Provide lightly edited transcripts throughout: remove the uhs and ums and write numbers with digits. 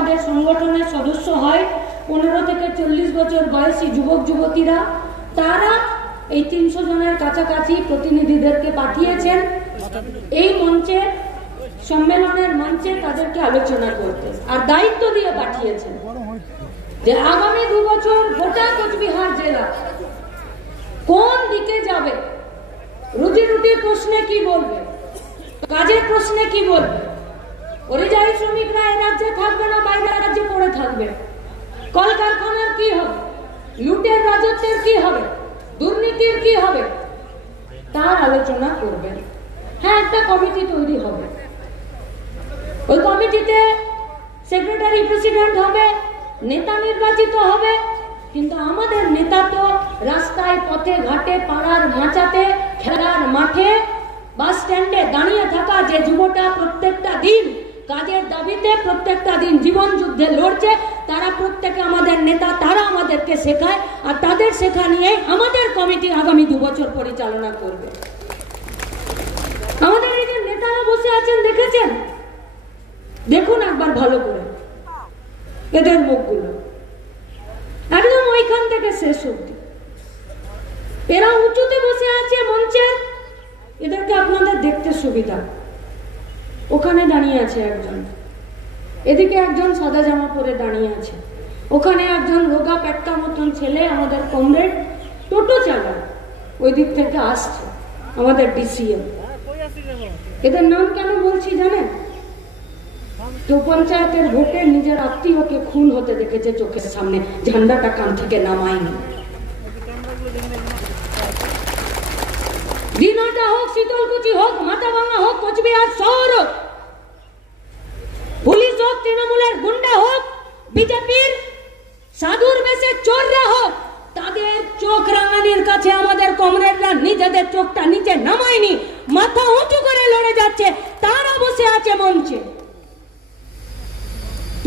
আমাদের সংগঠনের সদস্য হয় 15 থেকে 40 বছর বয়সী যুবক যুবতীরা। তারা এই 300 জনের কাছাকাছি প্রতিনিধিদেরকে পাঠিয়েছেন এই মঞ্চে, সম্মেলনের মঞ্চে তাদেরকে আলোচনা করতে, আর দায়িত্ব দিয়ে পাঠিয়েছেন যে আগামী 2 বছর গোটা কোচবিহার জেলা কোন দিকে যাবে, রুজি রুটির প্রশ্নে কি বলবে, কাজের প্রশ্নে কি বলবে, পরিযায়ী শ্রমিকরা এই রাজ্যে থাকবে না বাইরের রাজ্যে পড়ে থাকবে, কলকারখানার কি হবে, লুটের রাজত্বের কি হবে, দুর্নীতির কি হবে, তার আলোচনা করবেন। হ্যাঁ, একটা কমিটি তৈরি হবে, ওই কমিটিতে সেক্রেটারি প্রেসিডেন্ট হবে, নেতা নির্বাচিত হবে, কিন্তু আমাদের নেতা তো রাস্তায় পথে ঘাটে পাড়ার মাচাতে খেলার মাঠে বাস স্ট্যান্ডে দাঁড়িয়ে থাকা যে যুবটা প্রত্যেকটা দিন কাজের দাবিতে প্রত্যেকটা দিন জীবন যুদ্ধে লড়ছে, তারা প্রত্যেকে আমাদের নেতা, তারা আমাদেরকে শেখায়, আর তাদের শেখা নিয়ে আমাদের কমিটি আগামী 2 বছর পরিচালনা করবে। আমাদের এই যে নেতারা বসে আছেন দেখেছেন, দেখুন একবার ভালো করে এদের মুখগুলো, একদম ওইখান থেকে শেষ অব্দি এরা উঁচুতে বসে আছে মঞ্চের, এদেরকে আপনাদের দেখতে সুবিধা। ওখানে দাঁড়িয়ে আছে একজন, এদিকে একজন সাদা জামা পরে দাঁড়িয়ে আছে, ওখানে একজন রোগা পেটকা মতন ছেলে আমাদের কমরেড টোটো চালায়, ওই দিক থেকে আসছে আমাদের ডিসিএম। এদের নাম কেন বলছি জানেন? তো পঞ্চায়েতের ভোটে নিজের আত্মীয়কে খুন হতে দেখেছে চোখের সামনে, ঝান্ডাটা কান থেকে নামায়নি। দিনহাটা হোক, শীতলকুচি হোক, মাথাভাঙা হোক, কোচবিহার শহর হোক, পুলিশ হোক, তৃণমূলের গুন্ডা হোক, বিজেপির সাধুর বেশে চোররা হোক, তাদের চোখ রাঙানির কাছে আমাদের কমরেডরা নিজেদের চোখটা নিচে নামায়নি, মাথা উঁচু করে লড়ে যাচ্ছে। তারা বসে আছে মঞ্চে,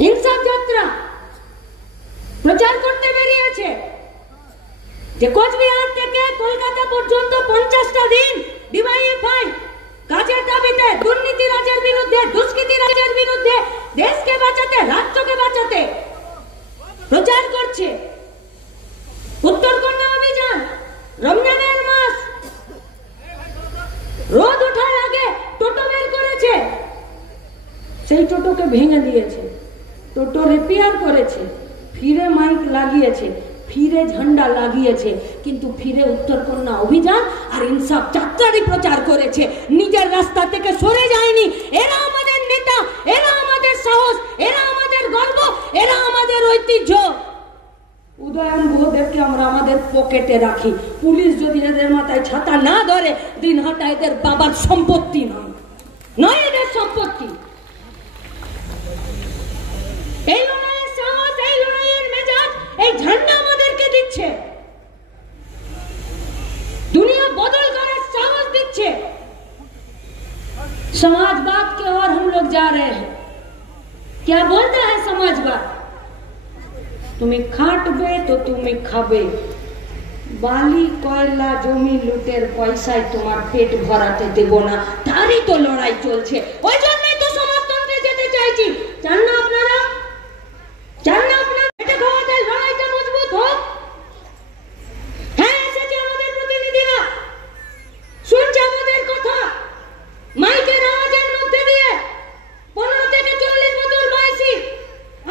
ইনসাফ যাত্রা প্রচার করতে বেরিয়েছে যে কোচবিহার থেকে কলকাতা পর্যন্ত 50টা দিন ডিওয়াইএফআই কাজের দাবিতে, দুর্নীতি রাজের বিরুদ্ধে, দুষ্কৃতি রাজের বিরুদ্ধে, দেশকে বাঁচাতে, রাজ্যকে বাঁচাতে প্রচার করছে। উত্তরকন্যা অভিযান, রমজানের মাস, রোদ ওঠার আগে টোটো বের করেছে, সেই টোটোকে ভেঙে দিয়েছে, টোটো রিপেয়ার করেছে, ফিরে মাইক লাগিয়েছে, ফিরে ঝান্ডা লাগিয়েছে, কিন্তু ফিরে উত্তরকন্যা অভিযান আর ইনসাফ যাত্রারই প্রচার করেছে, নিজের রাস্তা থেকে সরে যায়নি। এরা আমাদের নেতা, এরা আমাদের সাহস, এরা আমাদের গর্ব, এরা আমাদের ঐতিহ্য। উদয়ন গুহদেবকে আমরা আমাদের পকেটে রাখি, পুলিশ যদি এদের মাথায় ছাতা না ধরে, দিনহাটা এদের বাবার সম্পত্তি নয়, এদের সম্পত্তি। এই লড়াইয়ের সাহস, এই লড়াইয়ের মেজাজ এই ঝান্ডা আমাদেরকে দিচ্ছে, दुनिया बदल कर साहस दीजिए। समाजवाद की ओर हम लोग जा रहे हैं। क्या बोलता है समाजवाद? तुम्हें खाटबे तो तुम्हें खाबे, बाली कयला जमी लुटेर पैसाय तुम्हार पेट भराते देबो ना, तारी तो लड़ाई चलছে। ওই জন্যই তো সমাজতন্ত্রে যেতে চাইছি। চান না আপনারা? চান না আপনারা এটা খাওয়াতে লড়াইটা মজবুত হোক? হ্যাঁ, এসেছে আমাদের প্রতিনিধিরা, শুনছে আমাদের কথা, মাইকের আওয়াজের মধ্যে দিয়ে 15 থেকে 40 বছর বয়সী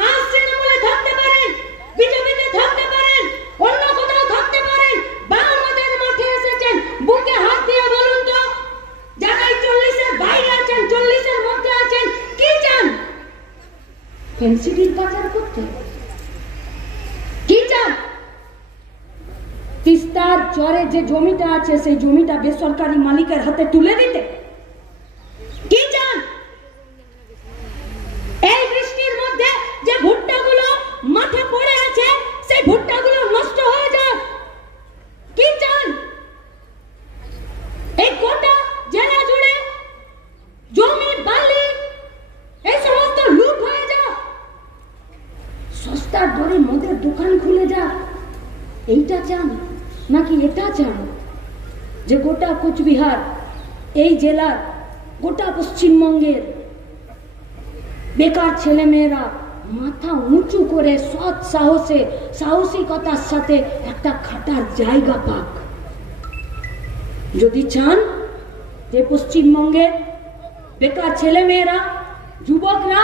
আসছে না বলে থাকতে পারেন, বিজেপিতে থাকতে পারেন, অন্য কোথাও থাকতে পারেন, বা আমাদের মাঠে এসেছেন। বুকে হাত দিয়ে বলুন তো, যারা 40 এর বাইরে আছেন, 40 এর মধ্যে আছেন, কি চান? ফেন্সিডিল পাচার করতে? কি চান? তিস্তার চরে যে জমিটা আছে সেই জমিটা বেসরকারি মালিকের হাতে তুলে দিতে? কি চান? এই বৃষ্টির মধ্যে যে ভুট্টাগুলো মাঠে পড়ে আছে সেই ভুট্টাগুলো নষ্ট হয়ে যায়? কি চান? এই গোটা জেলা জুড়ে জমি বালি এই সমস্ত লুট হয়ে যায়, সস্তার দরে মদের দোকান খুলে যায়, এইটা চান নাকি এটা চান যে গোটা কোচবিহার, এই জেলার, গোটা পশ্চিমবঙ্গের বেকার ছেলে মেয়েরা মাথা উঁচু করে সৎ সাহসে সাহসিকতার সাথে একটা খাটার জায়গা পাক। যদি চান যে পশ্চিমবঙ্গের বেকার ছেলে মেয়েরা, যুবকরা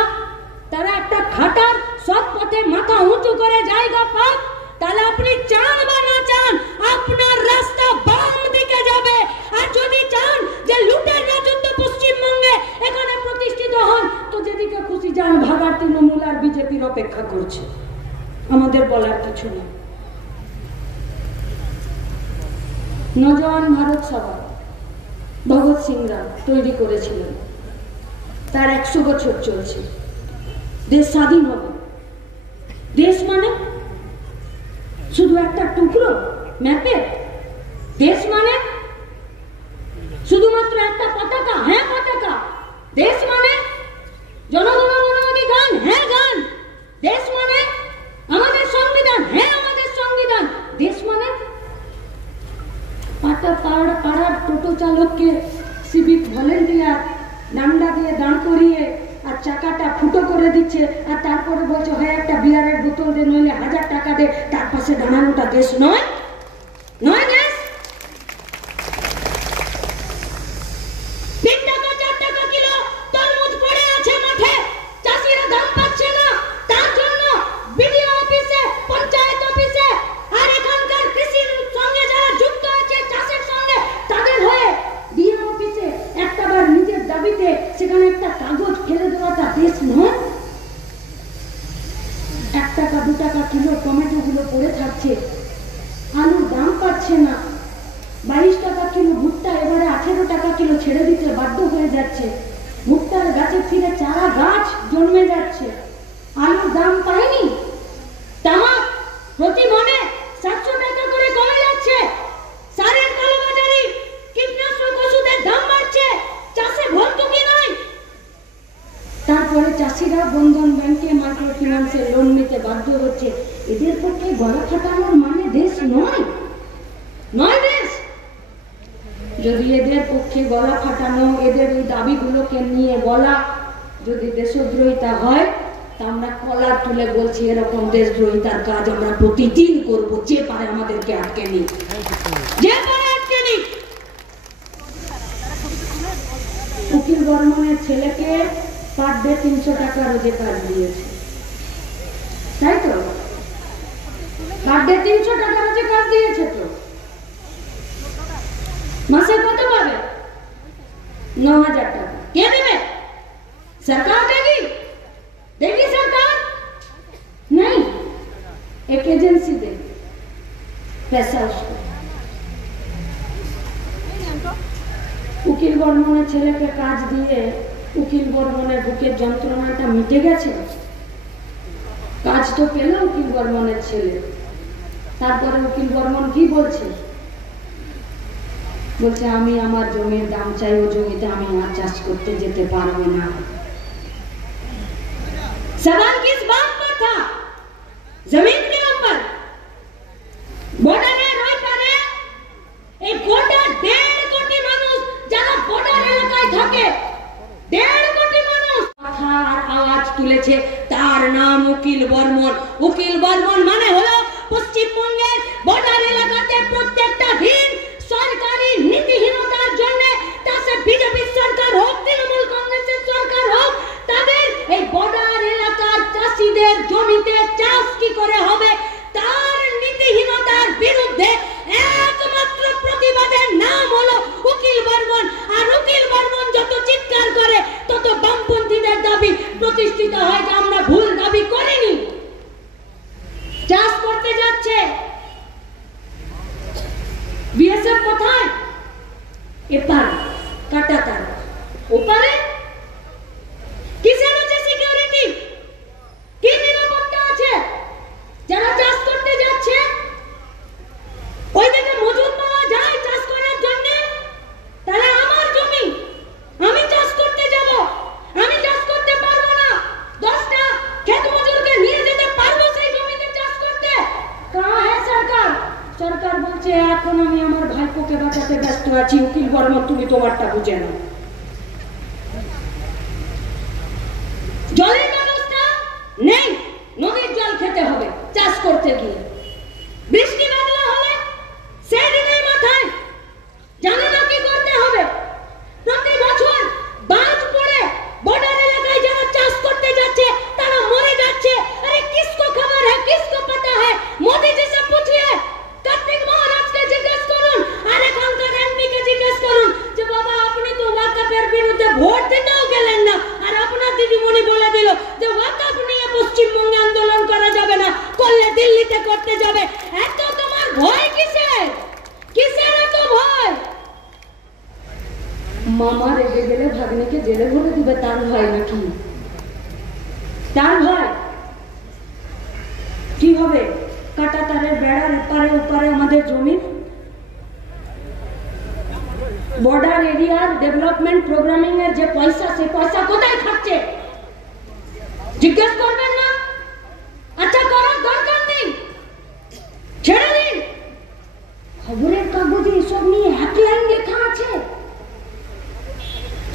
তারা একটা খাটার সৎ পথে মাথা উঁচু করে জায়গা পাক, তাহলে আপনি চান বা না চান আপনার রাস্তা বাম দিকে যাবে। আর যদি চান যে লুটের রাজত্ব পশ্চিমবঙ্গে এখানে প্রতিষ্ঠিত হন, তো যেদিকে খুশি যান, ভাগার তৃণমূল আর বিজেপির অপেক্ষা করছে। আমাদের বলার কিছু নেই। নজওয়ান ভারত সভা ভগৎ সিংরা তৈরি করেছিলেন, তার 100 বছর চলছে। দেশ স্বাধীন হবে। দেশ মানে শুধু একটা টুকরো ম্যাপে? দেশ মানে শুধুমাত্র একটা পতাকা? হ্যাঁ পতাকা। দেশ মানে জনগণ গান? হ্যাঁ গান। দেশ মানে আমাদের সংবিধান? হ্যাঁ আমাদের সংবিধান। দেশ মানে পাড়ার টোটো চালককে সিভিক ভলেন্টিয়ার ডান্ডা দিয়ে দাঁড় করিয়ে আর চাকাটা ফুটো করে দিচ্ছে, আর তারপরে বলছে হয় একটা বিয়ারের বোতল দে, নইলে 1000 টাকা দে, তার পাশে দাঁড়ানোটা দেশ নয়? নয় দেশ? 3 টাকা 4 টাকা কিলো তরমুজ পড়ে আছে মাঠে, চাষিরা দাম পাচ্ছে না, তার জন্য বিডিও অফিসে, পঞ্চায়েত অফিসে আর এখানকার কৃষির সঙ্গে যারা যুক্ত আছে চাষের সঙ্গে, তাদের হয়ে বিডিও অফিসে একটাবার নিজের দাবিতে সেখানে একটা কাগজ ফেলে দেওয়াটা দেশ নয়? 1 টাকা 2 টাকা কিলো টমেটো গুলো পড়ে থাকছে, আলুর দাম পাচ্ছে না, 22 টাকা কিলো ভুট্টা এবারে 18 টাকা কিলো ছেড়ে দিতে বাধ্য হয়ে যাচ্ছে, ভুট্টার গাছে ফিরে চারা গাছ জন্মে যাচ্ছে, আলুর দাম পায়নি, তামাক প্রতি মনে 700 টাকা করে কমে যাচ্ছে, সারের কালোবাজারি, কীটনাশক ওষুধের দাম বাড়ছে, চাষে ভর্তুকি নয়। তারপরে চাষিরা বন্ধন ব্যাংকে মাইক্রো ফিন্যান্সের লোন নিতে বাধ্য হচ্ছে। এদের পক্ষে গলা ফাটানোর মানে দেশ নয়? নয় দেশ? যদি এদের পক্ষে গলা ফাটানো, এদের এই দাবিগুলোকে নিয়ে বলা যদি দেশদ্রোহিতা হয়, তা আমরা কলার তুলে বলছি এরকম দেশদ্রোহিতার কাজ আমরা প্রতিদিন করব। যে পারে আমাদেরকে আটকে নিই, যে পারে আটকে নিই। উকিল বর্মনের ছেলেকে পার ডে 300 টাকা রোজে কাজ দিয়েছে, তাই তো? পার ডে 300 টাকা রোজে কাজ দিয়েছে, তো মাসে কত পাবে? 9000 টাকা। কে দেবে? सरकार देगी? देगी सरकार? नहीं, एक एजेंसी देगी पैसा उसको। উকিল বর্মনের ছেলেকে কাজ দিয়ে উকিল বর্মনের বুকের যন্ত্রণাটা মিটে গেছে? কাজ তো পেল উকিল বর্মনের ছেলে। তারপরে উকিল বর্মন কি বলছে? বলছে আমি আমার জমির দাম চাই, ও জমিতে আমি আর চাষ করতে যেতে পারবো না। सवाल किस बात पर था? जमीन के ऊपर। বর্ডারে রই পারে এই গোটা 1.5 কোটি মানুষ যারা বর্ডার এলাকায় থাকে, 1.5 কোটি মানুষ কথা আর আওয়াজ তুলেছে, তার নাম উকিল বর্মন। উকিল বর্মন মানে হলো পশ্চিমবঙ্গের বর্ডার এলাকাতে প্রত্যেকটা দিন সরকারি নীতিহীনতার জন্য, তা সে বিজেপি সরকার হোক, তৃণমূল কংগ্রেসের সরকার হোক, তাদের এই বর্ডার এলাকার চাষিদের জমিতে চাষ কি করে হবে তার নীতিহীনতার বিরুদ্ধে একমাত্র প্রতিবাদের নাম হলো উকিল বর্মন। আর উকিল বর্মন যত চিৎকার করে তত বামপন্থীদের দাবি প্রতিষ্ঠিত হয় যে আমরা ভুল দাবি করিনি। চাষ করতে যাচ্ছে, বিএসএফ কোথায়? এপারে কাটাতার, ওপারে কিসের আছে সিকিউরিটি? কি নিরাপত্তা আছে? যারা চাষ করতে যাচ্ছে ওই দিকে মজুদ পাওয়া যায় চাষ করার জন্য? তাহলে আমার জমি, আমি চাষ করতে যাব, আমি চাষ করতে পারবো না, 10টা ক্ষেত মজুরকে নিয়ে যেতে পারবো সেই জমিতে চাষ করতে? কাহা হ্যাঁ সরকার? সরকার বলছে এখন আমি আমার ভাইপোকে বাঁচাতে ব্যস্ত আছি, উকিল বর্মন তুমি তোমারটা বুঝে নাও। জলের ব্যবস্থা নেই, করতে গিয়ে। বৃষ্টি বাদলা হলে সেই দিনের মাথায় জানো না কি করতে হবে? প্রতি বছর বাজ পড়ে বর্ডার এলাকায় যারা চাষ করতে যাচ্ছে তারা মরে যাচ্ছে। আরে কিসকো খবর है, किसको पता है? मोदी जी से पूछिए, कार्तिक महाराजকে জিজ্ঞেস করুন, আর এখানকার এমপিকে জিজ্ঞেস করুন যে বাবা আপনি তো ওয়াকফের বিরুদ্ধে ভোট দিতেও গেলেন না, আর আপনার দিদিমণি বলে দিল যে ওয়াকফ নিয়ে পশ্চিমবঙ্গে আন্দোলন করা যাবে না, করলে দিল্লিতে করতে যাবে। এত তোমার ভয় কিসের? কিসের এত ভয়? মামা রেগে গেলে ভাগ্নিকে জেলে ভরে দিবে তার ভয় নাকি? তার ভয় কি হবে? কাটা তারের বেড়ার এপারে ওপারে আমাদের জমি, বর্ডার এরিয়ার ডেভেলপমেন্ট প্রোগ্রামিং এর যে পয়সা, সে পয়সা কোথায় থাকছে জিজ্ঞেস করবেন না? আচ্ছা করার দরকার নেই, ছেড়ে দিন। খবরের কাগজে এসব নিয়ে এক লাইন লেখা আছে,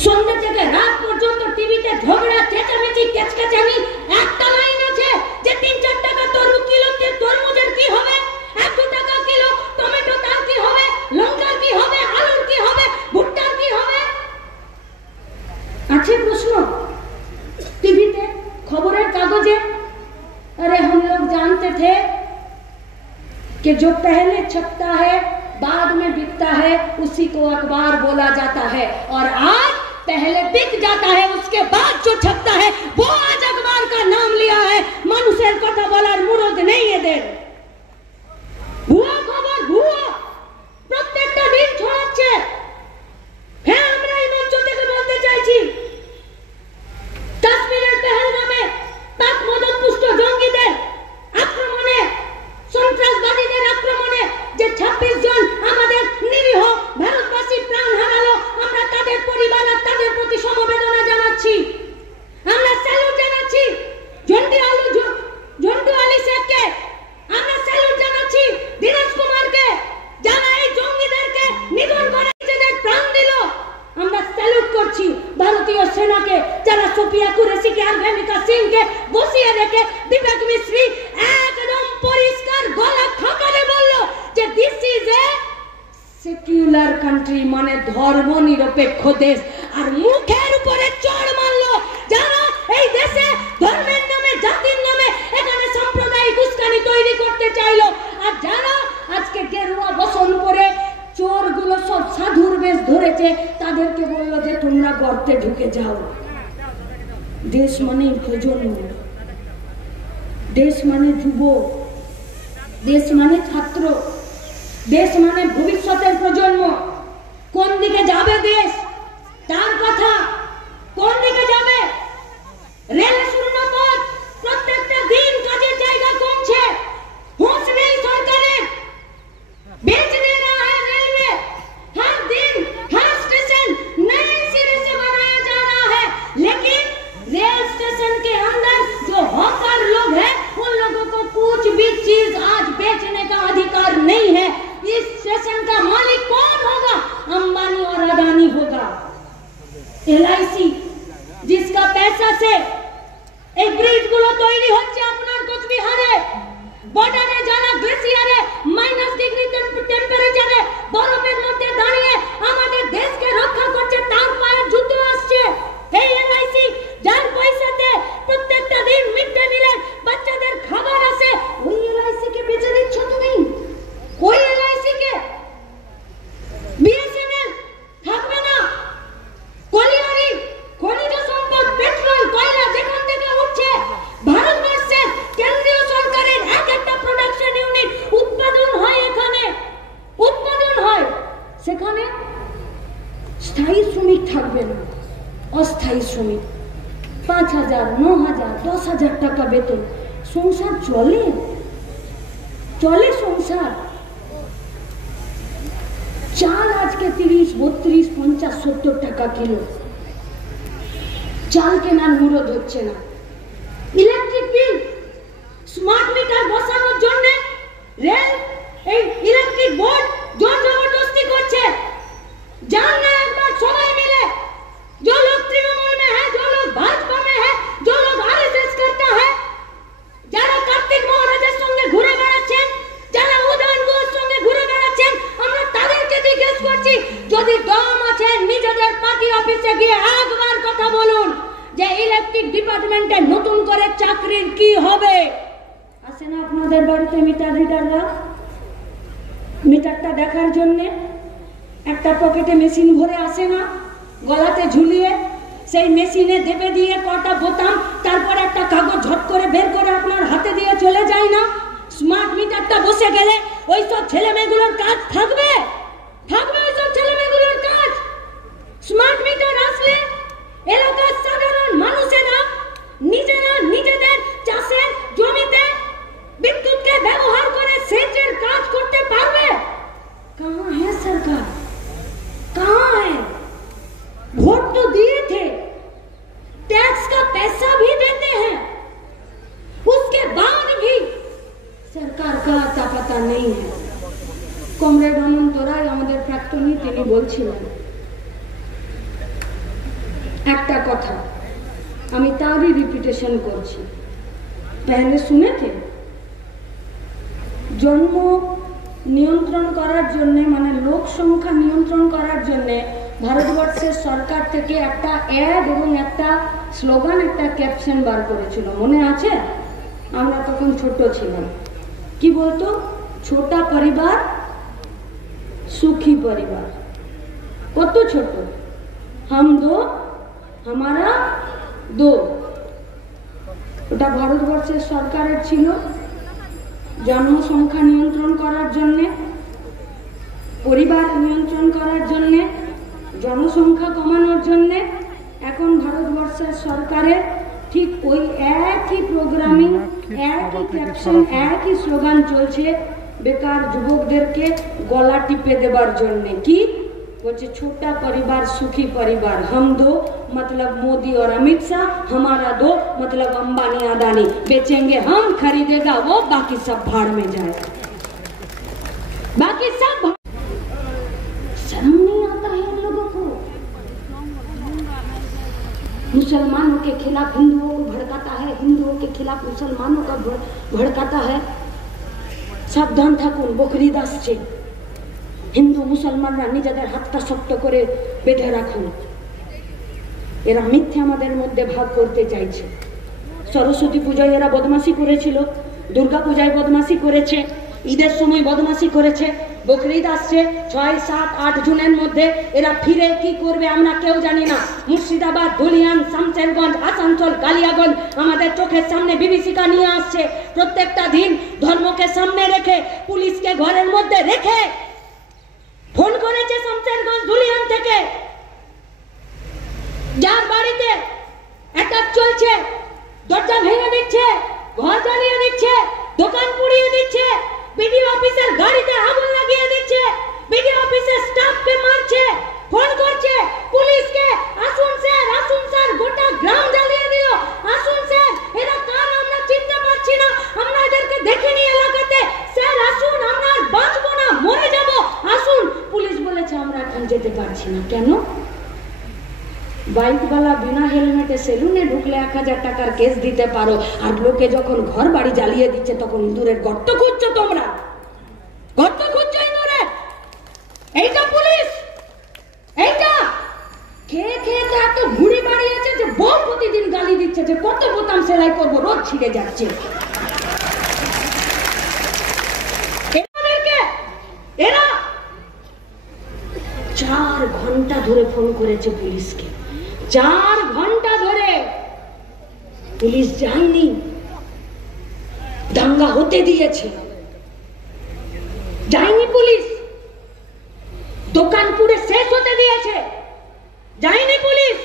সন্ধ্যা থেকে রাত পর্যন্ত টিভিতে ঝগড়া চেঁচামেচি কেচকেচানি, একটা লাইন আছে যে ৩-৪ টাকা তরমুজের কি হবে, ১-২ টাকা কিলো টমেটো তার কি হবে, লঙ্কার কি হবে, আলুর কি হবে, ভুট্টার কি হবে? আছে প্রশ্ন টিভিতে, খবরের কাগজে? अरे हम लोग जानते थे कि जो पहले छपता है बाद में बिकता है उसी को अखबार बोला जाता है, और आज पहले बिक जाता है उसके बाद जो छपता है वो आज अखबार का नाम लिया है। মানুষের কথা বলার মুরদ নেই এদের। ভুয়া খবর, ভুয়া প্রত্যেকটা দিন ছড়াচ্ছে। হ্যাঁ, আমরা এই মঞ্চ থেকে বলতে চাইছি, কাশ্মীরের পেহেলগামে পাক মদতপুষ্ট জঙ্গিদের আক্রমণে, সন্ত্রাসবাদীদের আক্রমণে যে 26 জন আমাদের নিরীহ ভারতবাসী প্রাণ হারালো, আমরা তাদের পরিবার আর তাদের প্রতি সমবেদনা জানাচ্ছি, আমরা স্যালুট জানাচ্ছি। ঝন্টু আলী শেখকে আমরা স্যালুট জানাচ্ছি, দীনেশ কুমারকে, যারা এই জঙ্গিদেরকে নিধন করে নিজেদের প্রাণ দিল, আমরা স্যালুট করছি। ভারতীয় সেনাকে যারা সোফিয়া কুরেশিকে আর ভূমিকা সিংকে বসিয়ে রেখে দীপক মিশ্রি একদম পরিষ্কার গলা খাকারে বলল যে this is a secular country, মানে ধর্ম নিরপেক্ষ দেশ, আর মুখের উপরে চড় মারলো যারা এই দেশে ধর্মের নামে, জাতির নামে এখানে সাম্প্রদায়িক উস্কানি তৈরি করতে চাইলো, আর যারা আজকে গেরুয়া বসন পরে চোরগুলো সব সাধুর বেশ ধরেছে তাদেরকে বললো যে তোমরা গর্তে ঢুকে যাও। দেশ মানে প্রজন্ম, দেশ মানে যুব, দেশ মানে ছাত্র, দেশ মানে ভবিষ্যতের প্রজন্ম। কোন দিকে যাবে দেশ তার কথা, কোন দিকে যাবে? রেল শূন্য পথ, প্রত্যেকটা দিন কাজের জায়গা কমছে, হুঁশ নেই সরকারের, बेच दे रहा है रेलवे, हर दिन हर स्टेशन नए सिरे से बनाया जा रहा है, लेकिन रेल स्टेशन के अंदर जो हॉकर लोग हैं उन लोगों को कुछ भी चीज आज बेचने का अधिकार नहीं है। इस स्टेशन का मालिक कौन होगा? अंबानी और अदानी होगा। LIC जिसका पैसा से एक ब्रिज गुलो तैरी হচ্ছে আপনার কোচবিহারে, বর্ডারে যারা গ্লেসিয়ারে -ডিগ্রি টেম্পারেচারে বরফের মধ্যে দাঁড়িয়ে আমাদের দেশকে রক্ষা করছে, তার পায়ে জুতো আসছে। এই LIC যার পয়সাতে প্রত্যেকটা দিন মিড ডে মিলের বাচ্চাদের খাবার আসে, ওই LIC কে বেচে দিচ্ছ তুমি। ওই LIC কে BSNL থাকবে না, কলিয়ারি খনিজ সম্পদ, পেট্রোল, কয়লা যেখান থেকে উঠছে, ভারতবর্ষের কেন্দ্রীয় সরকারের এক একটা প্রোডাকশন ইউনিট উৎপাদন হয়, এখানে উৎপাদন হয়, সেখানে স্থায়ী শ্রমিক থাকবে না, অস্থায়ী শ্রমিক। 5,000, 9,000, 10,000 টাকা বেতন, সংসার চলে? চলে সংসার? চাল আজকে 30, 32, 50, 70 টাকা কিলো, চাল কেনার মুরদ হচ্ছে না। ইলেকট্রিক বিল, স্মার্ট মিটার বসানোর জন্য রেল এই ইলেকট্রিক বোর্ড জোর জবরদস্তি করছে। जानना एक बार सबाई मिले, जो लोग तृणमूल में है, जो लोग भाजपा में है, जो लोग RSS करता है, যারা কার্তিক মহারাজের সঙ্গে ঘুরে হবে। আসে না আপনাদের বাড়িতে মিটার রিডাররা, মিটারটা দেখার জন্য একটা পকেটে মেশিন ভরে আসে না, গলাতে ঝুলিয়ে, সেই মেশিনে দেবে দিয়ে কটা বোতাম, তারপর একটা কাগজ ঝট করে বের করে আপনার হাতে দিয়ে চলে যায় না। স্মার্ট মিটারটা বসে গেলে ওই সব ছেলে মেয়েগুলোর কাজ থাকবে? থাকবে ওই সব ছেলে মেয়েগুলোর কাজ? স্মার্ট মিটার আসলে এলাকার সাধারণ মানুষেরা নিজেরা নিজেদের চাষের জমিতে বিদ্যুৎকে ব্যবহার করে সেচের কাজ করতে পারবে। कहाँ है सरकार? कहाँ है? वोट तो दिए थे, टैक्स का पैसा भी देते हैं, उसके बाद भी सरकार का आता पता नहीं है। कमरेड अनंत राय আমাদের প্রাক্তনী, তিনি বলছিলেন একটা কথা, আমি তারই রিপিটেশন করছি। पहले सुने थे, জন্ম নিয়ন্ত্রণ করার জন্য, মানে লোক সংখ্যা নিয়ন্ত্রণ করার জন্য ভারতবর্ষের সরকার থেকে একটা অ্যাড এবং একটা স্লোগান, একটা ক্যাপশন বার করেছিল, মনে আছে? আমরা তখন ছোট ছিলাম। কি বলতো? ছোটা পরিবার সুখী পরিবার। কত ছোট? হাম দো হামারা দো। ওটা ভারতবর্ষের সরকারের ছিল জনসংখ্যা নিয়ন্ত্রণ করার জন্য, পরিবার নিয়ন্ত্রণ করার জন্য, জনসংখ্যা কমানোর জন্য। এখন ভারতবর্ষের সরকারের ঠিক ওই একই প্রোগ্রামিং, একই ক্যাপশন, একই স্লোগান চলছে বেকার যুবকদেরকে গলা টিপে দেবার জন্য। কি বলছে? ছোটা পরিবার সুখী परिवार, हम दो मतलब मोदी और अमित शाह, हमारा दो मतलब अंबानी अदानी, बेचेंगे हम, खरीदेगा वो, बाकी सब भाड़ में जाएगा, बाकी सब। शर्म नहीं आता है इन लोगों को? मुसलमानों के खिलाफ हिंदुओं को भड़काता है, हिंदुओं के खिलाफ मुसलमानों का भड़काता है। सावधान থাকুন, বকরিদ আসছে। হিন্দু মুসলমানরা নিজেদের হাতটা শক্ত করে বেঁধে রাখুন। এরা মিথ্যে আমাদের মধ্যে ভাগ করতে চাইছে। সরস্বতী পূজায় এরা বদমাশি করেছিল, দুর্গা পূজায় বদমাশি করেছে, ঈদের সময় বদমাশি করেছে, বকরিদ আসছে 6, 7, 8 জুনের মধ্যে। এরা ফিরে কি করবে আমরা কেউ জানি না। মুর্শিদাবাদ, ধুলিয়ান, শামশেরগঞ্জ, আসানসোল, কালিয়াগঞ্জ আমাদের চোখের সামনে বিভীষিকা নিয়ে আসছে। প্রত্যেকটা দিন ধর্মকে সামনে রেখে, পুলিশকে ঘরের মধ্যে রেখে ফোন করেছে শামশেরগঞ্জ, ধুলিয়ান থেকে, যার বাড়িতে অ্যাটাক চলছে, দরজা ভেঙে দিচ্ছে, ঘর জ্বালিয়ে দিচ্ছে, দোকান পুড়িয়ে দিচ্ছে, বিডিও অফিসের গাড়িতে আগুন লাগিয়ে দিচ্ছে, বিডিও অফিসের স্টাফকে মারছে, ফোন করছে পুলিশকে, আসুন স্যার, গোটা গ্রাম জ্বালিয়ে দিল, আসুন স্যার, এরা কার আমরা চিনতে পারছি না, আমরা এদেরকে দেখিনি এলাকাতে, স্যার আসুন, আমরা আর বাঁচবো না, মরে যাব, আসুন। পুলিশ বলেছে আমরা এখন যেতে পারছি না। কেন? বাইকওয়ালা বিনা হেলমেটে সেলুনে ঢুকলে 1000 টাকার কেস দিতে পারো, আর লোকে যখন ঘর বাড়ি জ্বালিয়ে দিচ্ছে তখন ইঁদুরের গর্ত খুঁজছো, তোমরা গর্ত খুঁজছো ইঁদুরের। এইটা পুলিশ, এইটা খেয়ে খেয়ে তো এত ঘুড়ি বাড়িয়েছে যে বউ প্রতিদিন গালি দিচ্ছে যে কত বোতাম সেলাই করবো, রোজ ছিঁড়ে যাচ্ছে। এরা 4 ঘন্টা ধরে ফোন করেছে পুলিশকে, 4 ঘন্টা ধরে পুলিশ যায়নি, দাঙ্গা হতে দিয়েছে, যায়নি পুলিশ, দোকান পুড়ে শেষ হতে দিয়েছে, যায়নি পুলিশ,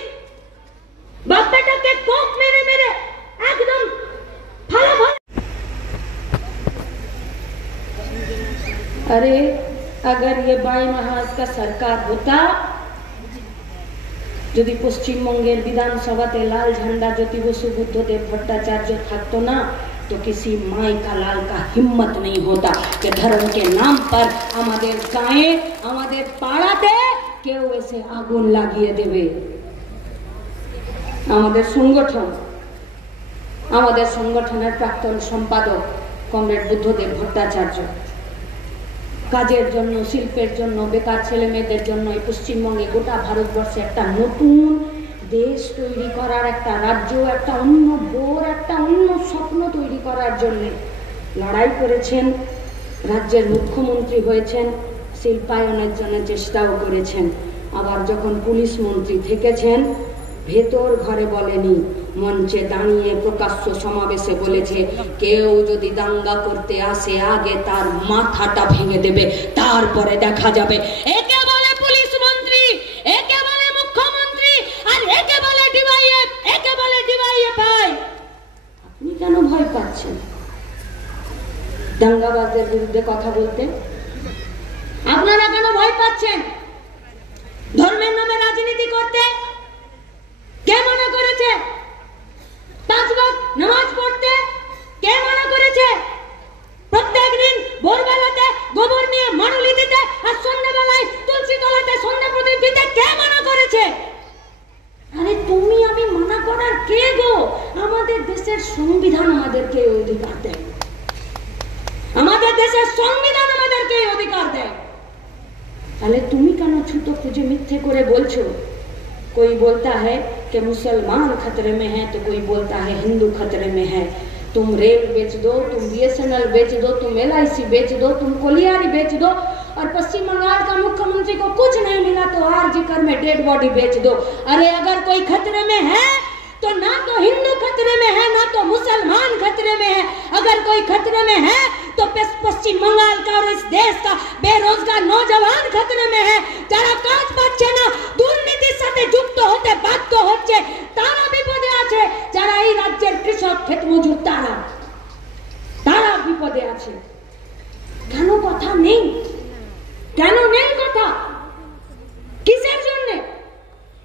বাপ বেটাকে কোপ মেরে মেরে একদম ফালাফাল। अरे अगर ये बाई महाराज का सरकार होता, যদি পশ্চিমবঙ্গের বিধানসভাতে লাল झंडा ज्योति बसु बुद्धदेव भट्टाचार्य থাকতো না, तो किसी माई का लाल का हिम्मत नहीं होता कि धर्म के नाम पर আমাদের গায়ে, আমাদের পাড়াতে কেউ এসে আগুন লাগিয়ে দেবে। আমাদের সংগঠনের প্রাক্তন সম্পাদক কমরেড বুদ্ধদেব ভট্টাচার্য কাজের জন্য, শিল্পের জন্য, বেকার ছেলে মেয়েদের জন্য এই পশ্চিমবঙ্গে, গোটা ভারতবর্ষে একটা নতুন দেশ তৈরি করার, একটা রাজ্য, একটা অন্য বোর, একটা অন্য স্বপ্ন তৈরি করার জন্য লড়াই করেছেন। রাজ্যের মুখ্যমন্ত্রী হয়েছেন, শিল্পায়নের জন্য চেষ্টাও করেছেন। আবার যখন পুলিশ মন্ত্রী থেকেছেন, ভেতর ঘরে বলেনি, মঞ্চে দাঁড়িয়ে প্রকাশ্য সমাবেশে বলেছে, কেউ যদি দাঙ্গা করতে আসে আগে তার মাথাটা ভেঙে দেবে, তারপরে দেখা যাবে। একে বলে পুলিশ মন্ত্রী, একে বলে মুখ্যমন্ত্রী, আর একে বলে ডিওয়াইএফ, একে বলে ডিওয়াইএফআই। আপনি কেন ভয় পাচ্ছেন দাঙ্গাবাজদের বিরুদ্ধে কথা বলতে? আপনারা কেন ভয় পাচ্ছেন ধর্মের নামে রাজনীতি করতে? কে মনে করেছে 5 ওয়াক্ত নামাজ পড়তে? কে মনে করেছে প্রত্যেক দিন ভোরবেলাতে গোবর নিয়ে মাড়ুলি দিতে আর সন্ধ্যাবেলায় তুলসী তলাতে সন্ধ্যা প্রদীপ দিতে? কে মনে করেছে? আরে তুমি আমি মানা করার কে গো? আমাদের দেশের সংবিধান আমাদেরকে অধিকার দেয়, আমাদের দেশের সংবিধান আমাদেরকে অধিকার দেয়। তাহলে তুমি কেন ছুতো খুঁজে মিথ্যে করে বলছো? कोई बोलता है कि मुसलमान खतरे में है, तो कोई बोलता है हिंदू खतरे में है। तुम रेल बेच दो, तुम बीएसएनएल बेच दो, तुम LIC बेच दो, तुम कोलियारी बेच दो, और पश्चिम बंगाल का मुख्यमंत्री को कुछ नहीं मिला तो आरजीकर में डेड बॉडी बेच दो। अरे अगर कोई खतरे में है तो ना तो हिंदू खतरे में है, ना तो मुसलमान खतरे में है। अगर कोई खतरे में है तो पश्चिम बंगाल का और इस देश का बेरोजगार नौजवान खतरे में है। যারা কাজ পাচ্ছে না, দুর্নীতির সাথে যুক্ত হতে বাধ্য হচ্ছে, তারা বিপদে আছে। যারা এই রাজ্যের কৃষক, ক্ষেত মজুর, তারা বিপদে আছে। কেন কথা নেই? কেন নেই কথা? কিসের জন্য?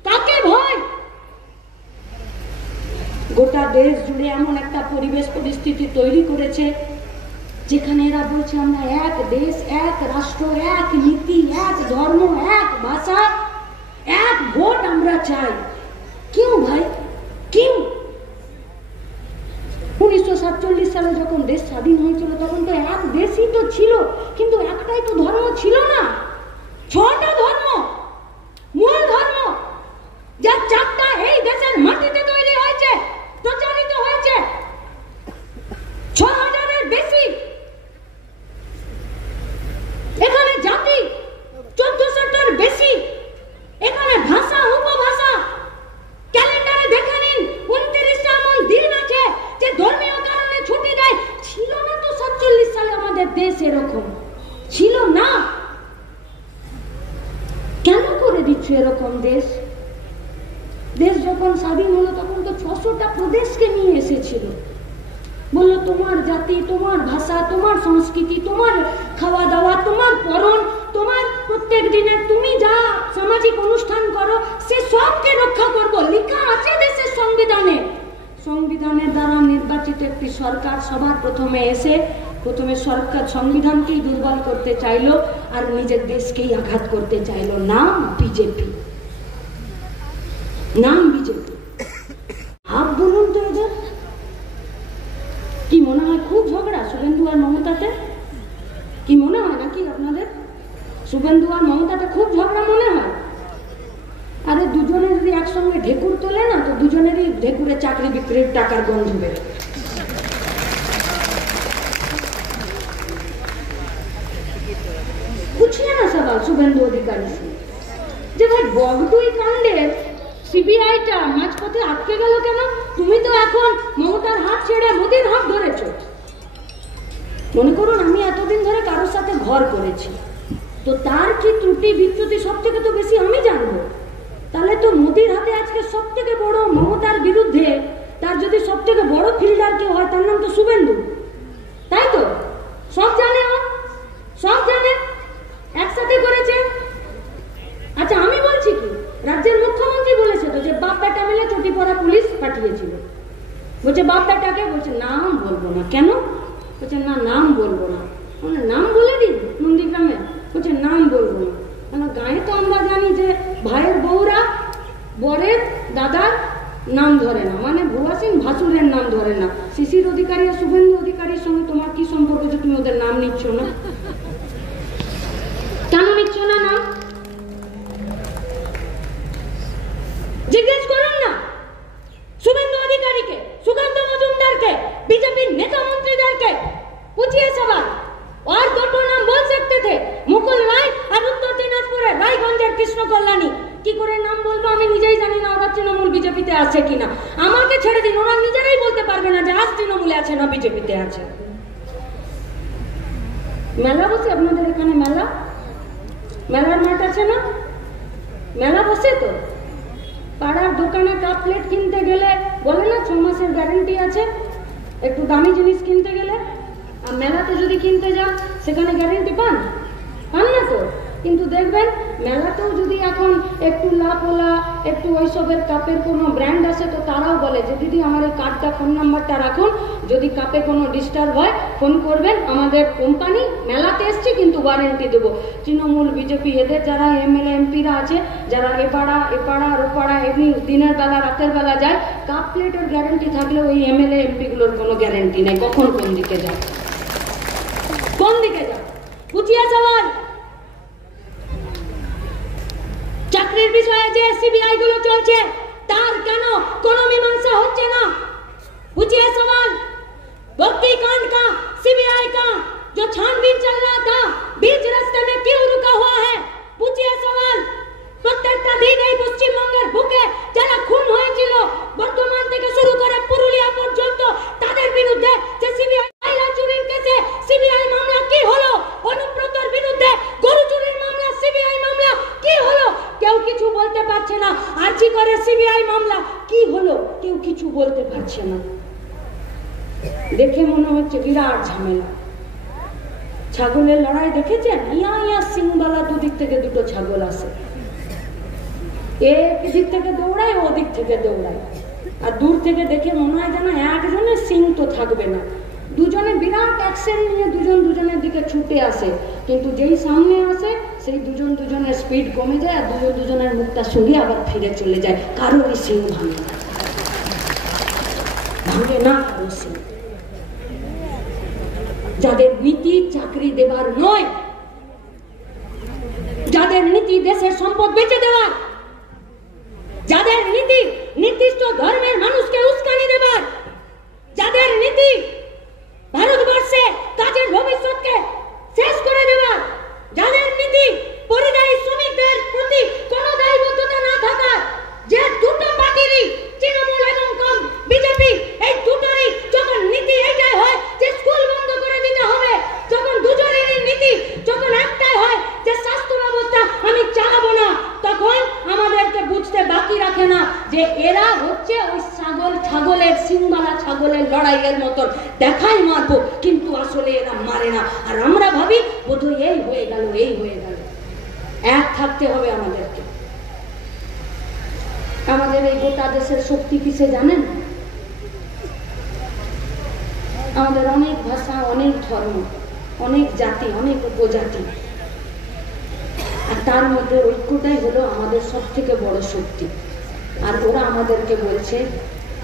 কাকে ভয়? গোটা দেশ জুড়ে এমন একটা পরিবেশ পরিস্থিতি তৈরি করেছে যেখানে এরা বলছে আমরা এক দেশ, এক রাষ্ট্র, এক নীতি, এক ধর্ম, এক ভাষা, এক ভোট আমরা চাই। কেউ ভাই কেউ? 1947 সালে যখন দেশ স্বাধীন হয়েছিল তখন তো এক দেশই তো ছিল, কিন্তু একটাই তো ধর্ম ছিল না, 6টা ধর্ম, মূল ধর্ম, যার 4টা এই দেশের মাটিতে তৈরি হয়েছে, প্রচারিত হয়েছে। 6000-এর বেশি এখানে জাতি, 1400টার বেশি এখানে ভাষা, উপভাষা। ক্যালেন্ডারে দেখে নিন 29টা এমন দিন আছে যে ধর্মীয় কারণে ছুটি দেয়। ছিল না তো 47 সালে আমাদের দেশ এরকম ছিল না। কেন করে দিচ্ছে এরকম দেশ? দেশ যখন স্বাধীন হলো তখন তো 600টা প্রদেশকে নিয়ে এসেছিল, বললো তোমার জাতি, তোমার ভাষা, তোমার সংস্কৃতি, তোমার খাওয়া দাওয়া, তোমার পরন, তোমার প্রত্যেক দিনের তুমি যা সামাজিক অনুষ্ঠান করো সে সবকে রক্ষা করবো। লেখা আছে দেশের সংবিধানে। সংবিধানের দ্বারা নির্বাচিত একটি সরকার সবার প্রথমে এসে সরকার সংবিধানকেই দুর্বল করতে চাইলো আর নিজের দেশকেই আঘাত করতে চাইলো। নাম বিজেপি, নাম বিজেপি। ভাব বলুন তো এদের কি মনে হয়? খুব ঝগড়া শুভেন্দু আর মমতাতে? কি মনে হয় নাকি আপনাদের শুভেন্দু আর মমতাতে খুব ঝগড়া মনে হয়? আরে দুজনে যদি একসঙ্গে ঢেকুর তোলে না তো দুজনেরই ঢেকুরে চাকরি বিক্রির টাকার গন্ধ বের। पूछिए ना सवाल शुभेंदु अधिकारी से যে ভাই বগটুই কাণ্ডের সিবিআইটা মাঝপথে আটকে গেল কেন? তুমি তো এখন মমতার হাত ছেড়ে মোদির হাত ধরেছো। মনে করুন আমি এতদিন ধরে কারোর সাথে ঘর করেছি, তো তার কি ত্রুটি বিচ্যুতি সব থেকে তো বেশি আমি জানবো। তাহলে তো মোদির হাতে আজকে সব থেকে বড়, মমতার বিরুদ্ধে তার যদি সব থেকে বড় ফিল্ডার কেউ হয় তার নাম তো শুভেন্দু, তাই তো? সব জানে, সব জানে, একসাথে করেছে। আচ্ছা আমি বলছি কি, রাজ্যের মুখ্যমন্ত্রী বলেছে তো যে বাপ বেটা মিলে চটি পড়া পুলিশ পাঠিয়েছিল। বলছে বাপ বেটাকে, বলছে নাম বলবো না। কেন? বলছে না নাম বলবো না। মানে নাম বলে দিন নন্দীগ্রামে? বলছে নাম বলবো না। মানে গায়ে তো আমরা জানি যে ভাইয়ের বউরা বরের দাদার নাম ধরে না, মানে ভুয়াসিন ভাসুরের নাম ধরে না। শিশির অধিকারী আর শুভেন্দু অধিকারীর সঙ্গে তোমার কি সম্পর্ক যে তুমি ওদের নাম নিচ্ছ না? কেন নিচ্ছ না নাম? জিজ্ঞেস করুন না। বিজেপিতে আছে। মেলা বসে আপনাদের এখানে, মেলা, মেলার মাঠ আছে না, মেলা বসে তো। পাড়ার দোকানে কাপ প্লেট কিনতে গেলে বলে না 6 মাসের গ্যারেন্টি আছে, একটু দামি জিনিস কিনতে গেলে। আর মেলাতে যদি কিনতে যান সেখানে গ্যারেন্টি পান না তো। কিন্তু দেখবেন মেলাতেও যদি এখন একটু লাপোলা একটু ওইসবের কাপের কোনো ব্র্যান্ড আসে তো তারাও বলে যে দিদি আমার এই কার্ডটা, ফোন নাম্বারটা রাখুন, যদি কাপে কোনো ডিস্টার্ব হয় ফোন করবেন, আমাদের কোম্পানি মেলাতে এসছে কিন্তু ওয়ারেন্টি দেবো। তৃণমূল, বিজেপি এদের যারা এমএলএ এমপিরা আছে, যারা এপাড়া আর ওপাড়া এমনি দিনের বেলা রাতের বেলা যায়, কাপ প্লেটের গ্যারেন্টি থাকলেও ওই এমএলএ এমপিগুলোর কোনো গ্যারেন্টি নেই কখন কোন দিকে যায়, কোন দিকে যায়। পুছিয়ে সওয়াল চাকরির বিষয়ে যে সিবিআই গুলো চলছে তার কেন কোনো মীমাংসা হচ্ছে না? पूछिए सवाल। भक्ति कांड का, सीबीआई का जो छानबीन चल रहा था बीच रास्ते में क्यों रुका हुआ है? पूछिए सवाल। প্রত্যেকটা দিন এই পশ্চিমবঙ্গের বুকে যারা খুন হয়েছিল বর্তমান থেকে শুরু করে পুরুলিয়া পর্যন্ত তাদের বিরুদ্ধে যে সিবিআই মহিলা চুরির কেসে সিবিআই মামলা কি হলো? অনুব্রতর বিরুদ্ধে গরু চুরির মামলা সিবিআই মামলা কি হলো? কেউ কিছু বলতে পারছে না। আরজি করে সিবিআই মামলা কি হলো? কেউ কিছু বলতে পারছে না। দেখে মনে হচ্ছে বিরাট ঝামেলা। ছাগলের লড়াই দেখেছেন? ইয়া সিংবালা দুদিক থেকে দুটো ছাগল আসে, এক দিক থেকে দৌড়ায় ও দিক থেকে দৌড়ায়, আর দূর থেকে দেখে মনে হয় যেন একজনের সিং তো থাকবে না। দুজনে বিরাট অ্যাকশন নিয়ে দুজন দুজনের দিকে ছুটে আসে, কিন্তু যেই সামনে আসে সেই দুজন দুজনের স্পিড কমে যায় আর দুজন দুজনের মুখটা সরিয়ে আবার ফিরে চলে যায়। কারোরই সিং ভাঙে না, ভাঙে না কারো সিং। যাদের নীতি চাকরি দেবার নয়, যাদের নীতি দেশের সম্পদ বেচে দেওয়ার, যাদের নীতি নির্দিষ্ট ধর্মের মানুষকে উস্কানি দেবার, যাদের নীতি ভারতবর্ষে কাজের ভবিষ্যৎকে শেষ করে দেবার, যাদের নীতি পরিযায়ী শ্রমিকদের প্রতি কোনো দায়বদ্ধতা না থাকার, যে দুটো পার্টিরই তৃণমূল এবং বিজেপি এই দুটোরই যখন নীতি এইটাই হয় যে স্কুল বন্ধ করে দিতে হবে, যখন দুজনেরই নীতি যখন একটাই হয় যে স্বাস্থ্য ব্যবস্থা আমি চালাবো না, তখন আমাদেরকে বুঝতে বাকি রাখে না যে এরা হচ্ছে ওই ছাগলের সিংবালা ছাগলের লড়াইয়ের মতন দেখাই মারবো, কিন্তু আসলে এরা মারে না। আর আমরা ভাবি বোধহয় এই হয়ে গেল, এই হয়ে গেল। এক থাকতে হবে আমাদেরকে। আমাদের এই গোটা দেশের শক্তি কিসে জানেন? আমাদের অনেক ভাষা, অনেক ধর্ম, অনেক জাতি, অনেক উপজাতি, আর তার মধ্যে ঐক্যটাই হলো আমাদের সব থেকে বড় শক্তি। আর ওরা আমাদেরকে বলছে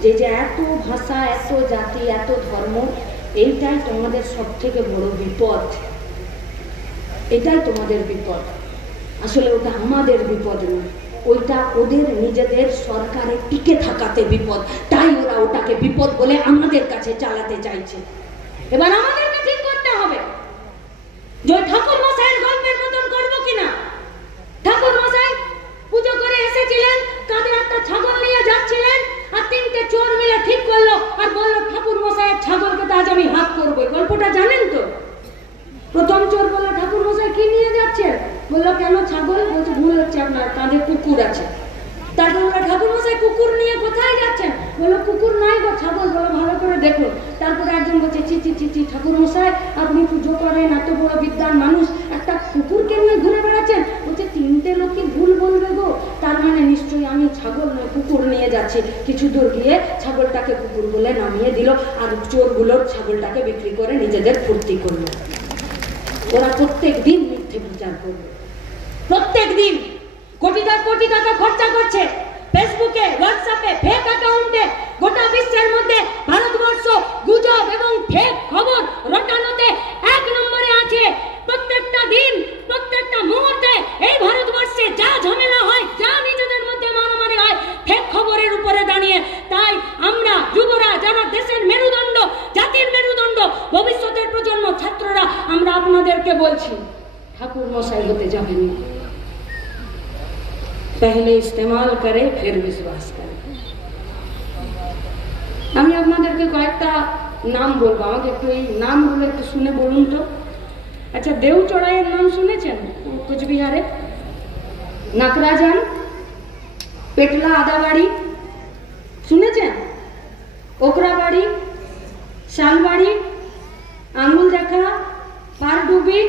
যে এত ভাষা, এত জাতি, এত ধর্ম, এইটাই তোমাদের সব থেকে বড় বিপদ, এটাই তোমাদের বিপদ। আসলে ওটা আমাদের বিপদ নয়, ওইটা ওদের নিজেদের সরকারে টিকে থাকাতে বিপদ, তাই ওরা ওটাকে বিপদ বলে আমাদের কাছে চালাতে চাইছে। এবার আমাদেরকে ঠিক করতে হবে যে ঠাকুর মশাইয়ের গল্পের মতন করবো কিনা। ঠাকুর মশাই পুজো করে এসেছিলেন, কাঁধে একটা ছাগল নিয়ে যাচ্ছিলেন, আর তিনটে চোর মিলে ঠিক করলো আর বললো ঠাকুর মশাইয়ের ছাগলকে তো আজ আমি হাত করবো। গল্পটা জানেন তো? প্রথম চোর বললো ঠাকুর মশাই কি নিয়ে যাচ্ছেন? বললো কেন ছাগল? বলছে ভুল হচ্ছে, আপনার কাঁধে কুকুর আছে। তারপর বললো ঠাকুর মশাই কুকুর নিয়ে কোথায় যাচ্ছেন? বললো কুকুর নাই গো, ছাগল। বলো ভালো করে দেখুন। তারপরে একজন বলছে চি চি চি চি ঠাকুর মশাই আপনি পুজো করেন, এত বড় বিদ্যান মানুষ, একটা কুকুরকে নিয়ে ঘুরে বেড়াচ্ছেন। বলছে তিনটে লোকই ভুল বলবে গো, তার মানে নিশ্চয়ই আমি ছাগল নয় কুকুর নিয়ে যাচ্ছি। কিছু দূর গিয়ে ছাগলটাকে কুকুর বলে নামিয়ে দিল, আর চোরগুলোর ছাগলটাকে বিক্রি করে নিজেদের ফুর্তি করলো। ওরা প্রত্যেক দিন মিথ্যে প্রচার করবে, প্রত্যেক দিন কোটি টাকা খরচা করছে ফেসবুকে, হোয়াটসঅ্যাপে, ফেক অ্যাকাউন্টে। গোটা বিশ্বের মধ্যে ভারতবর্ষ গুজব এবং ফেক খবর রটানোতে 1 নম্বরে আছে। প্রত্যেকটা দিন, প্রত্যেকটা মুহূর্তে এই ভারতবর্ষে যা ঝামেলা হয়, যা নিজেদের মধ্যে মারামারি হয়, ফেক খবরের উপরে দাঁড়িয়ে। তাই আমরা যুবরা, যারা দেশের মেরুদণ্ড, জাতির মেরুদণ্ড, ভবিষ্যতের প্রজন্ম, ছাত্ররা, আমরা আপনাদেরকে বলছি ঠাকুর মশাই হতে যাবেন না। पहले इस्तेमाल करे फिर विश्वास करे। আমি আপনাদেরকে কয়েকটা নাম বলবো, আমাকে একটু এই নামগুলো একটু শুনে বলুন তো। আচ্ছা, দেউচড়াইয়ের নাম শুনেছেন কোচবিহারে? নাকরাজান, পেটলা আদাবাড়ি শুনেছেন? ওকরাবাড়ি, শালবাড়ি, আঙুল দেখা, পারডুবি,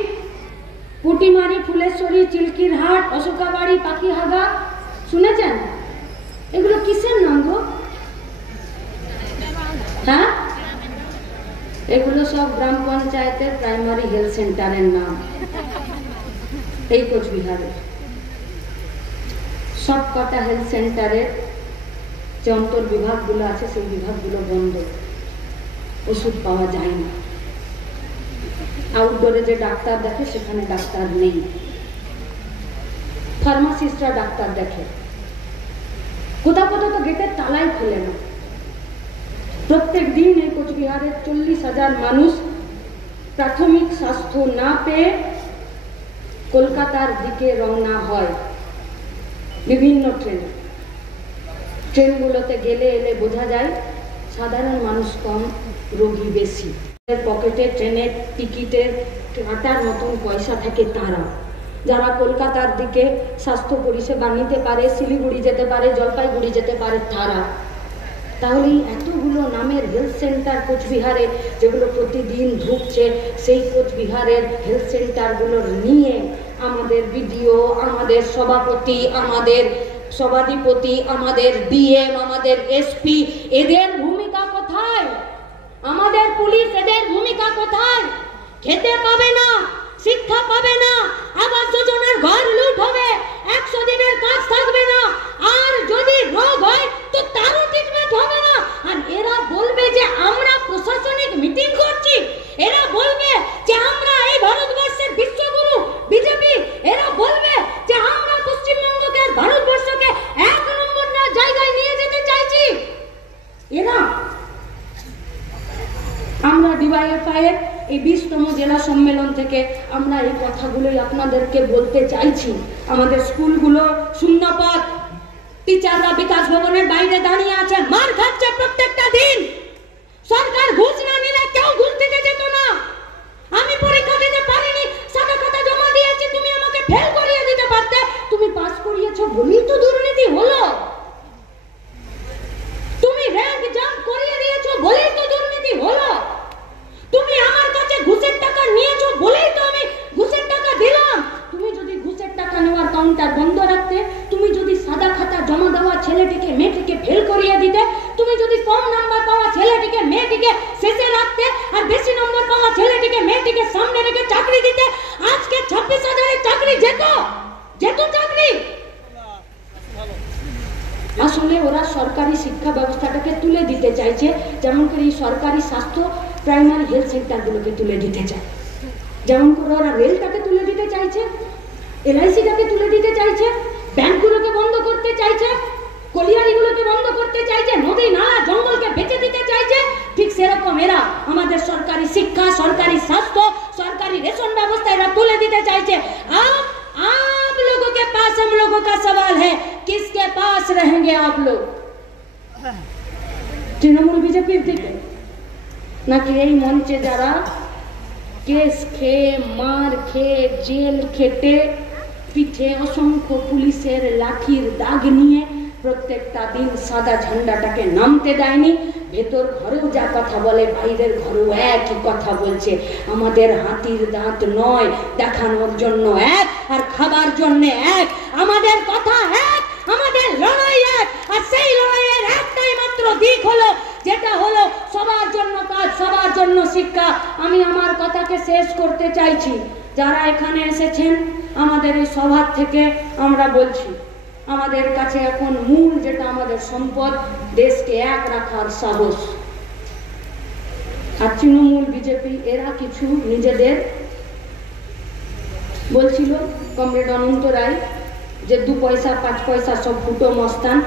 পুটিমারি, ফুলেশ্বরী, চিল্কির হাট, অশোকাবাড়ি, পাখিহাগা শুনেছেন? এগুলো কিসের নাম গো? হ্যাঁ, এগুলো সব গ্রাম পঞ্চায়েতের প্রাইমারি হেলথ সেন্টারের নাম। এই কোচবিহারে সব কটা হেলথ সেন্টারের যে অন্তর বিভাগগুলো আছে সেই বিভাগগুলো বন্ধ, ওষুধ পাওয়া যায় না। আউটডোরে যে ডাক্তার দেখে সেখানে ডাক্তার নেই, ফার্মাসিস্টরা ডাক্তার দেখে। কোথাও কোথাও তো গেটের তালাই খোলে না। প্রত্যেক দিন এই কোচবিহারের 40,000 মানুষ প্রাথমিক স্বাস্থ্য না পেয়ে কলকাতার দিকে রওনা হয় বিভিন্ন ট্রেনগুলোতে গেলে এলে বোঝা যায় সাধারণ মানুষ কম, রোগী বেশি। পকেটে ট্রেনের টিকিটের কাটার মতন পয়সা থাকে তারা, যারা কলকাতার দিকে স্বাস্থ্য পরিষেবা নিতে পারে, শিলিগুড়ি যেতে পারে, জলপাইগুড়ি যেতে পারে তারা। তাহলে এতগুলো নামের হেলথ সেন্টার কোচবিহারে যেগুলো প্রতিদিন ঢুকছে, সেই কোচবিহারের হেলথ সেন্টারগুলোর নিয়ে আমাদের বিডিও, আমাদের সভাপতি, আমাদের সভাধিপতি, আমাদের ডিএম, আমাদের এসপি, এদের ভূমিকা কোথায়? আমাদের পুলিশ, এদের ভূমিকা কোথায়? খেতে পাবে না, শিক্ষা পাবে না, আবাস যোজনার ঘর লুট হবে, 100 দিনের কাজ থাকবে না, আর যদি রোগ হয় তো তারও ট্রিটমেন্ট হবে না। আর এরা বলবে যে আমরা প্রশাসনিক মিটিং করছি, এরা বলবে যে আমরা এই ভারতবর্ষের বিশ্বগুরু বিজেপি, এরা বলবে যে আমরা পশ্চিমবঙ্গকে আর ভারতবর্ষকে 1 নম্বর জায়গায় নিয়ে যেতে চাইছি। এরা আমরা ডিওয়াইএফআই এর এই 20তম জেলা সম্মেলন থেকে আমরা এই কথাগুলোই আপনাদেরকে বলতে চাইছি। আমাদের স্কুলগুলো শূন্যপদ, টিচাররা বিকাশ ভবনের বাইরে দাঁড়িয়ে আছে, মার খাচ্ছে প্রত্যেকটা দিন। সরকার ঘুষ না নিলে কেউ ঘুষ দিতে যেত না। আমি পরীক্ষা দিতে পারিনি, সাদা খাতা জমা দিয়েছি, তুমি আমাকে ফেল করিয়ে দিতে পারতে, তুমি পাস করিয়েছো বলেই তো দুর্নীতি হলো। তুমি র্যাঙ্ক জাম্প করিয়ে দিয়েছো বলেই তো দুর্নীতি হলো। তুমি আমার কাছে ঘুষের টাকা নিয়েছো বলেই তো আমি ঘুষের টাকা দিলাম। তুমি যদি ঘুষের টাকা নেওয়ার কাউন্টার বন্ধ রাখতে, তুমি যদি সাদা খাতা জমা দেওয়া ছেলেটিকে মেয়েটিকে ফেল করিয়ে দিতে, তুমি যদি কম নাম্বার পাওয়া ছেলেটিকে মেয়েটিকে শেষে রাখতে, আর বেশি নম্বর পাওয়া ছেলেটিকে মেয়েটিকে সামনে রেখে চাকরি দিতে, আজকে 26,000-এর চাকরি যেত চাকরি। আসলে ওরা সরকারি শিক্ষা ব্যবস্থাটাকে তুলে দিতে চাইছে, যেমন করে এই সরকারি স্বাস্থ্য প্রাইমারি হেলথ সেন্টারগুলোকে তুলে দিতে চায়, যেমন করে ওরা রেলটাকে তুলে দিতে চাইছে, এলআইসিটাকে তুলে দিতে চাইছে, ব্যাংকগুলোকে বন্ধ করতে চাইছে, কলিয়ারিগুলোকে বন্ধ করতে চাইছে, নদী নালা জঙ্গলকে বেঁচে দিতে চাইছে। ঠিক সেরকম এরা আমাদের সরকারি শিক্ষা, সরকারি স্বাস্থ্য, সরকারি রেশন ব্যবস্থা এরা তুলে দিতে চাইছে। आप लोगों के पास हम लोगों का सवाल है, किसके पास रहेंगे आप लोग? তৃণমূল বিজেপির দিকে, নাকি এই মঞ্চে যারা কেস খেয়ে, মার খেয়ে, জেল খেটে, পিঠে অসংখ্য পুলিশের লাঠির দাগ নিয়ে প্রত্যেকটা দিন সাদা ঝান্ডাটাকে নামতে দেয়নি, ভেতর ঘরেও যা কথা বলে বাইরের ঘরেও একই কথা বলছে। আমাদের হাতির দাঁত নয়, দেখানোর জন্য এক আর খাবার জন্য এক। আমাদের কথা এক, আমাদের লড়াই এক, আর সেই লড়াইয়ের একটাই মাত্র দিক হলো, যেটা হলো সবার জন্য কাজ, সবার জন্য শিক্ষা। আমি আমার কথাকে শেষ করতে চাইছি। যারা এখানে এসেছেন আমাদের এই সভা থেকে আমরা বলছি, আমাদের কাছে এখন মূল যেটা আমাদের সম্পদ, দেশকে এক রাখার সাহস। আর তৃণমূল বিজেপি এরা কিছু নিজেদের বলছিল, কমরেড অনন্ত রায়, যে 2 পয়সা 5 পয়সা সব ফুটো মস্তান।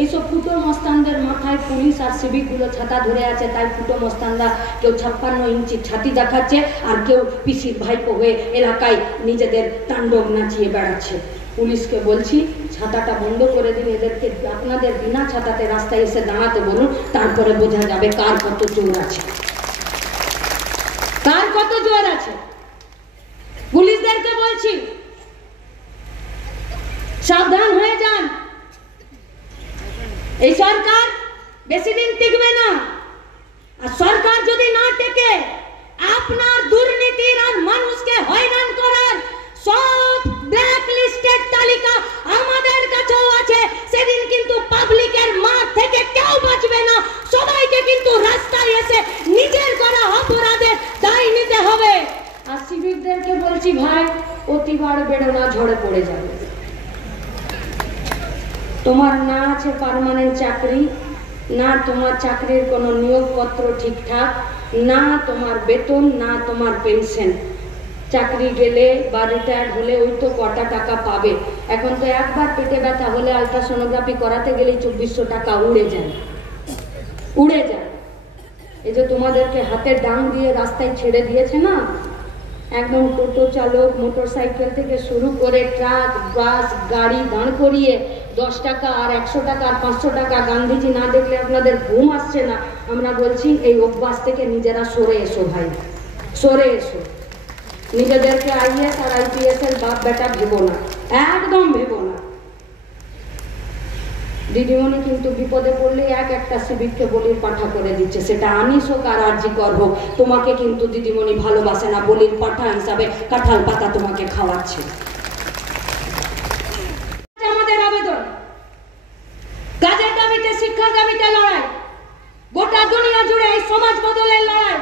এইসব ফুটো মস্তানদের মাথায় পুলিশ আর সিভিক গুলো ছাতা ধরে আছে, তাই ফুটো মস্তানরা কেউ 56 ইঞ্চি ছাতি দেখাচ্ছে, আর কেউ পিসির ভাইপো হয়ে এলাকায় নিজেদের তাণ্ডব নাচিয়ে বেড়াচ্ছে। পুলিশকে বলছি, ছাতাটা বন্ধ করে দিন, এদেরকে আপনাদের বিনা ছাতাতে রাস্তায় এসে দাঁড়াতে বলুন, তারপরে বোঝা যাবে কার কত জোর আছে। কার কত জোর আছে? পুলিশদেরকে বলছি সাবধান হয়ে যান। এই সরকার বেশি দিন টিকবে না। আর সরকার যদি না টেকে, আপনার দুর্নীতির আর মানুষকে হয়রান করার সব ব্ল্যাক লিস্টেড তালিকা আমাদের কাছেও আছে। সেদিন কিন্তু পাবলিকের মাঠ থেকে কেউ বাঁচবে না। সবাইকে কিন্তু রাস্তায় এসে নিজের করা অপরাধের দায় নিতে হবে। আর সিভিকদেরকে বলছি, ভাই অতিবার বেরো না, ঝড়ে পড়ে যাবে। তোমার না আছে পার্মানেন্ট চাকরি, না তোমার চাকরির কোনো নিয়োগপত্র ঠিকঠাক, না তোমার বেতন, না তোমার পেনশন। চাকরি গেলে বা রিটায়ার্ড হলে ওই তো কটা টাকা পাবে। এখন তো একবার পেটে ব্যথা হলে আলট্রাসোনোগ্রাফি করাতে গেলেই 2400 টাকা উড়ে যায়। এই যে তোমাদেরকে হাতে ডাং দিয়ে রাস্তায় ছেড়ে দিয়েছে না, একদম টোটো চালক, মোটরসাইকেল থেকে শুরু করে ট্রাক, বাস, গাড়ি দাঁড় করিয়ে 10 টাকা আর 100 টাকা আর 500 টাকা গান্ধীজি না দেখলে আপনাদের ঘুম আসছে না। আমরা বলছি এই অভ্যাস থেকে নিজেরা সরে এসো ভাই, সরে এসো। নিজেদেরকে আইএস আর আইপিএস এর বাপ বেটা ভেবো না, একদম ভেবো না। দিদিমণি কিন্তু বিপদে পড়লে একটা সিভিককে বলির পাঠা করে দিচ্ছে, সেটা আনিস হোক আর আরজি কর হোক। তোমাকে কিন্তু দিদিমণি ভালোবাসে না, বলির পাঠা হিসাবে কাঁঠাল পাতা তোমাকে খাওয়াচ্ছে। আমাদের আবেদন, কাজের দাবিতে, শিক্ষার দাবিতে লড়াই, গোটা দুনিয়া জুড়ে এই সমাজ বদলের লড়াই,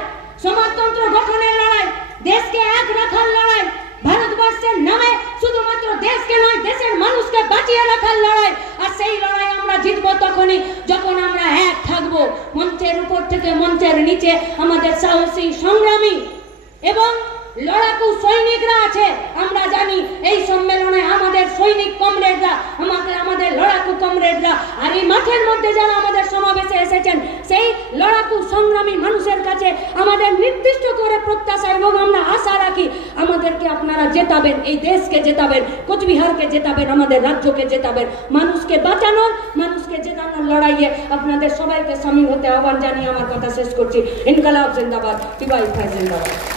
সমাজতন্ত্র গঠনের লড়াই, দেশকে এক রাখার লড়াই, ভারতবর্ষের নামে শুধুমাত্র দেশকে নয় দেশের মানুষকে বাঁচিয়ে রাখার লড়াই। আর সেই লড়াই আমরা জিতবো তখনই যখন আমরা এক থাকবো। মঞ্চের উপর থেকে মঞ্চের নিচে আমাদের সাহসী, সংগ্রামী এবং লড়াকু সৈনিকরা আছে। আমরা জানি এই সম্মেলনে আমাদের সৈনিক কমরেডরা, আমাদের লড়াকু কমরেডরা, আর এই মাঠের মধ্যে যারা আমাদের সমাবেশে এসেছেন, সেই লড়াকু সংগ্রামী মানুষের কাছে আমাদের নির্দিষ্ট করে প্রত্যাশা এবং আমরা আশা রাখি, আমাদেরকে আপনারা জেতাবেন, এই দেশকে জেতাবেন, কোচবিহারকে জেতাবেন, আমাদের রাজ্যকে জেতাবেন। মানুষকে বাঁচানোর, মানুষকে জেতানোর লড়াইয়ে আপনাদের সবাইকে সামিল হতে আহ্বান জানিয়ে আমার কথা শেষ করছি। ইনকালাব জিন্দাবাদ, টিওয়াইএফআই জিন্দাবাদ।